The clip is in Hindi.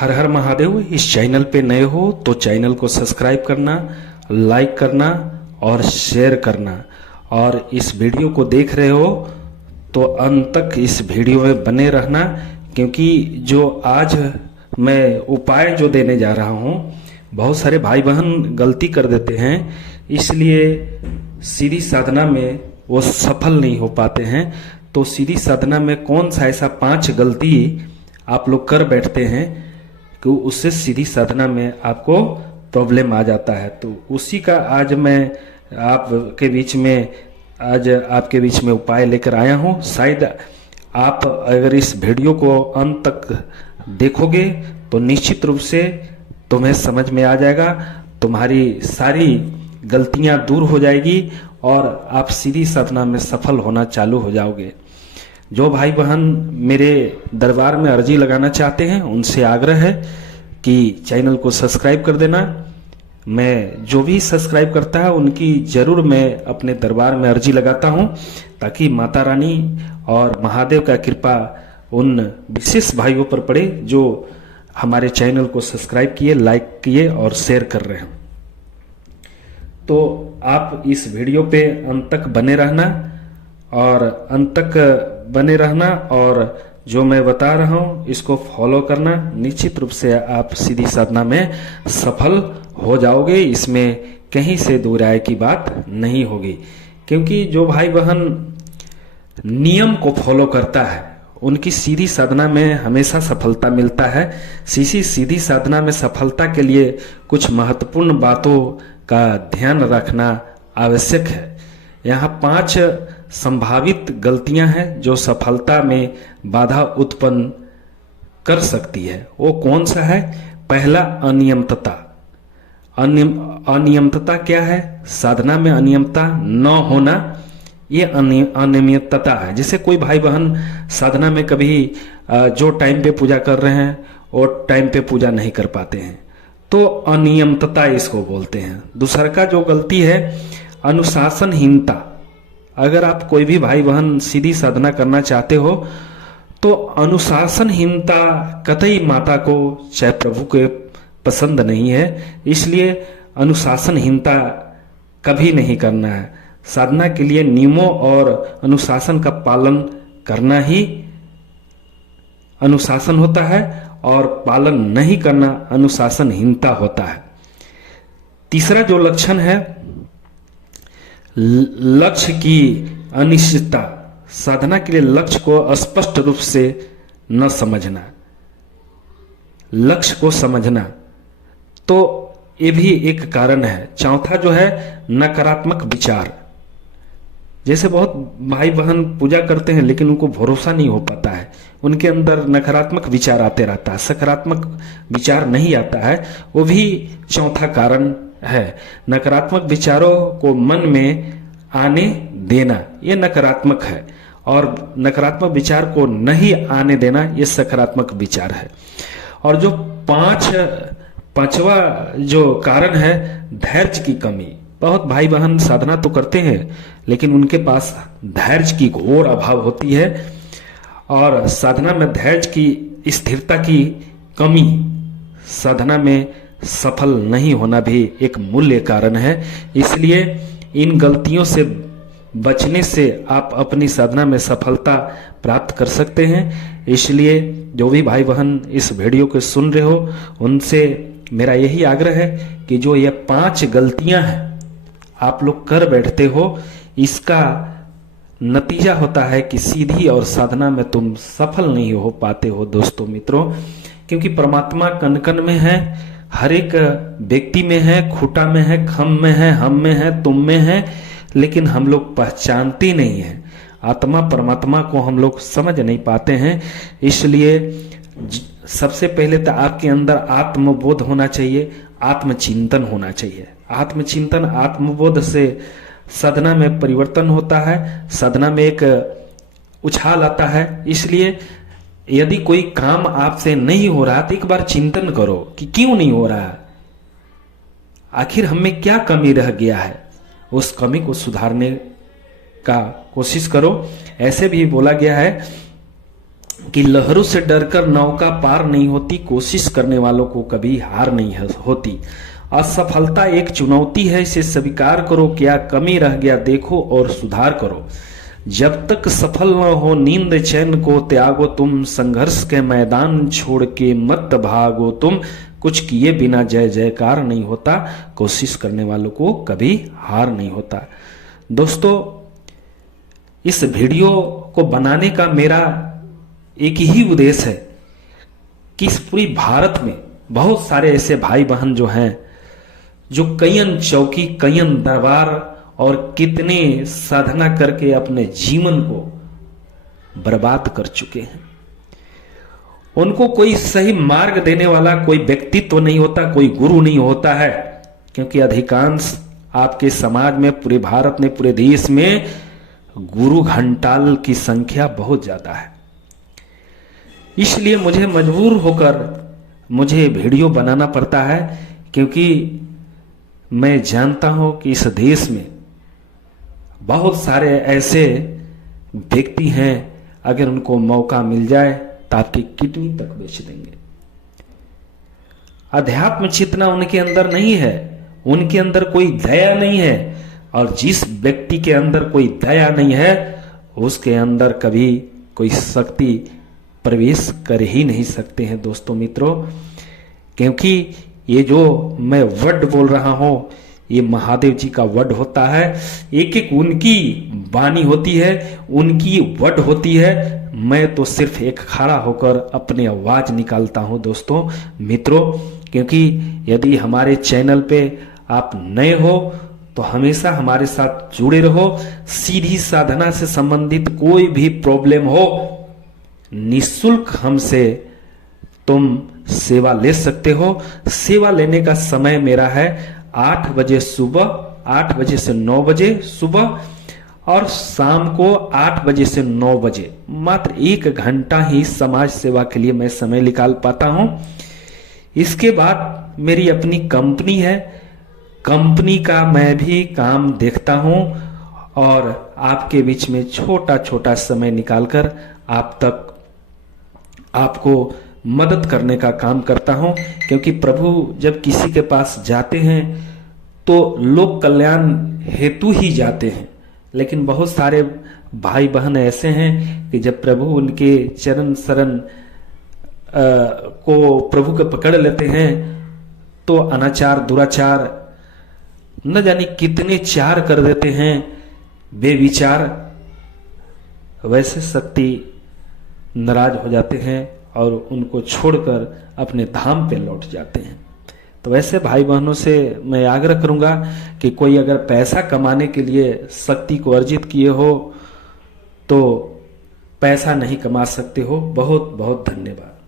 हर हर महादेव। इस चैनल पे नए हो तो चैनल को सब्सक्राइब करना, लाइक करना और शेयर करना। और इस वीडियो को देख रहे हो तो अंत तक इस वीडियो में बने रहना, क्योंकि जो आज मैं उपाय जो देने जा रहा हूँ, बहुत सारे भाई बहन गलती कर देते हैं, इसलिए सीधी साधना में वो सफल नहीं हो पाते हैं। तो सीधी साधना में कौन सा ऐसा 5 गलती आप लोग कर बैठते हैं कि उससे सीधी साधना में आपको प्रॉब्लम आ जाता है। तो उसी का आज मैं आपके बीच में उपाय लेकर आया हूँ। शायद आप अगर इस वीडियो को अंत तक देखोगे तो निश्चित रूप से तुम्हें समझ में आ जाएगा, तुम्हारी सारी गलतियां दूर हो जाएगी और आप सीधी साधना में सफल होना चालू हो जाओगे। जो भाई बहन मेरे दरबार में अर्जी लगाना चाहते हैं, उनसे आग्रह है कि चैनल को सब्सक्राइब कर देना। मैं जो भी सब्सक्राइब करता है उनकी जरूर मैं अपने दरबार में अर्जी लगाता हूं, ताकि माता रानी और महादेव का कृपा उन विशेष भाइयों पर पड़े जो हमारे चैनल को सब्सक्राइब किए, लाइक किए और शेयर कर रहे हैं। तो आप इस वीडियो पे अंत तक बने रहना और जो मैं बता रहा हूं इसको फॉलो करना। निश्चित रूप से आप सीधी साधना में सफल हो जाओगे, इसमें कहीं से दो राय की बात नहीं होगी। क्योंकि जो भाई बहन नियम को फॉलो करता है उनकी सीधी साधना में हमेशा सफलता मिलता है। सीधी साधना में सफलता के लिए कुछ महत्वपूर्ण बातों का ध्यान रखना आवश्यक है। यहाँ 5 संभावित गलतियां हैं जो सफलता में बाधा उत्पन्न कर सकती है। वो कौन सा है? पहला, अनियमितता। अनियमितता क्या है? साधना में अनियमितता न होना, ये अनियमितता है। जैसे कोई भाई बहन साधना में कभी जो टाइम पे पूजा कर रहे हैं वो टाइम पे पूजा नहीं कर पाते हैं, तो अनियमितता इसको बोलते हैं। दूसरा का जो गलती है, अनुशासनहीनता। अगर आप कोई भी भाई बहन सीधी साधना करना चाहते हो तो अनुशासनहीनता कतई माता को चाहे प्रभु के पसंद नहीं है, इसलिए अनुशासनहीनता कभी नहीं करना है। साधना के लिए नियमों और अनुशासन का पालन करना ही अनुशासन होता है और पालन नहीं करना अनुशासनहीनता होता है। तीसरा जो लक्षण है, लक्ष्य की अनिश्चितता। साधना के लिए लक्ष्य को स्पष्ट रूप से न समझना, लक्ष्य को समझना, तो ये भी एक कारण है। चौथा जो है, नकारात्मक विचार। जैसे बहुत भाई बहन पूजा करते हैं लेकिन उनको भरोसा नहीं हो पाता है, उनके अंदर नकारात्मक विचार आते रहता है, सकारात्मक विचार नहीं आता है, वो भी चौथा कारण है। नकारात्मक विचारों को मन में आने देना ये नकारात्मक है, और नकारात्मक विचार को नहीं आने देना ये सकारात्मक विचार है। और जो पांचवा जो कारण है, धैर्य की कमी। बहुत भाई बहन साधना तो करते हैं लेकिन उनके पास धैर्य की घोर अभाव होती है, और साधना में धैर्य की स्थिरता की कमी साधना में सफल नहीं होना भी एक मूल्य कारण है। इसलिए इन गलतियों से बचने से आप अपनी साधना में सफलता प्राप्त कर सकते हैं। इसलिए जो भी भाई बहन इस वीडियो को सुन रहे हो उनसे मेरा यही आग्रह है कि जो ये 5 गलतियां हैं आप लोग कर बैठते हो, इसका नतीजा होता है कि सीधी और साधना में तुम सफल नहीं हो पाते हो दोस्तों मित्रों। क्योंकि परमात्मा कण कण में है, हर एक व्यक्ति में है, खूटा में है, खम में है, हम में है, तुम में है, लेकिन हम लोग पहचानते नहीं है। आत्मा परमात्मा को हम लोग समझ नहीं पाते हैं। इसलिए सबसे पहले तो आपके अंदर आत्मबोध होना चाहिए, आत्मचिंतन होना चाहिए। आत्मचिंतन, आत्मबोध से साधना में परिवर्तन होता है, साधना में एक उछाल आता है। इसलिए यदि कोई काम आपसे नहीं हो रहा तो एक बार चिंतन करो कि क्यों नहीं हो रहा है, आखिर हमें क्या कमी रह गया है, उस कमी को सुधारने का कोशिश करो। ऐसे भी बोला गया है कि लहरों से डरकर नौका पार नहीं होती, कोशिश करने वालों को कभी हार नहीं होती। असफलता एक चुनौती है, इसे स्वीकार करो, क्या कमी रह गया देखो और सुधार करो। जब तक सफल न हो नींद चैन को त्यागो तुम, संघर्ष के मैदान छोड़ के मत भागो तुम। कुछ किए बिना जय जयकार नहीं होता, कोशिश करने वालों को कभी हार नहीं होता। दोस्तों, इस वीडियो को बनाने का मेरा एक ही उद्देश्य है कि इस पूरी भारत में बहुत सारे ऐसे भाई बहन जो हैं, जो कईयन चौकी, कईयन दरबार और कितने साधना करके अपने जीवन को बर्बाद कर चुके हैं। उनको कोई सही मार्ग देने वाला कोई व्यक्तित्व नहीं होता, कोई गुरु नहीं होता है, क्योंकि अधिकांश आपके समाज में, पूरे भारत में, पूरे देश में गुरु घंटाल की संख्या बहुत ज्यादा है। इसलिए मुझे मजबूर होकर मुझे वीडियो बनाना पड़ता है, क्योंकि मैं जानता हूं कि इस देश में बहुत सारे ऐसे व्यक्ति हैं, अगर उनको मौका मिल जाए तो आपकी किडनी तक बेच देंगे। अध्यात्म चेतना उनके अंदर नहीं है, उनके अंदर कोई दया नहीं है, और जिस व्यक्ति के अंदर कोई दया नहीं है उसके अंदर कभी कोई शक्ति प्रवेश कर ही नहीं सकते हैं। दोस्तों मित्रों, क्योंकि ये जो मैं वर्ड बोल रहा हूं, ये महादेव जी का वर्ड होता है, एक एक उनकी वाणी होती है, उनकी वर्ड होती है। मैं तो सिर्फ एक खड़ा होकर अपनी आवाज निकालता हूं। दोस्तों मित्रों, क्योंकि यदि हमारे चैनल पे आप नए हो तो हमेशा हमारे साथ जुड़े रहो। सीधी साधना से संबंधित कोई भी प्रॉब्लम हो, निःशुल्क हमसे तुम सेवा ले सकते हो। सेवा लेने का समय मेरा है 8 बजे सुबह, 8 बजे से 9 बजे सुबह, और शाम को 8 बजे से 9 बजे। मात्र 1 घंटा ही समाज सेवा के लिए मैं समय निकाल पाता हूं। इसके बाद मेरी अपनी कंपनी है, कंपनी का मैं भी काम देखता हूं, और आपके बीच में छोटा छोटा समय निकालकर आप तक आपको मदद करने का काम करता हूं। क्योंकि प्रभु जब किसी के पास जाते हैं तो लोक कल्याण हेतु ही जाते हैं, लेकिन बहुत सारे भाई बहन ऐसे हैं कि जब प्रभु उनके चरण शरण को प्रभु के पकड़ लेते हैं तो अनाचार, दुराचार, न जाने कितने चार कर देते हैं, बेविचार। वैसे शक्ति नाराज हो जाते हैं और उनको छोड़कर अपने धाम पे लौट जाते हैं। तो वैसे भाई बहनों से मैं आग्रह करूंगा कि कोई अगर पैसा कमाने के लिए शक्ति को अर्जित किए हो तो पैसा नहीं कमा सकते हो। बहुत बहुत धन्यवाद।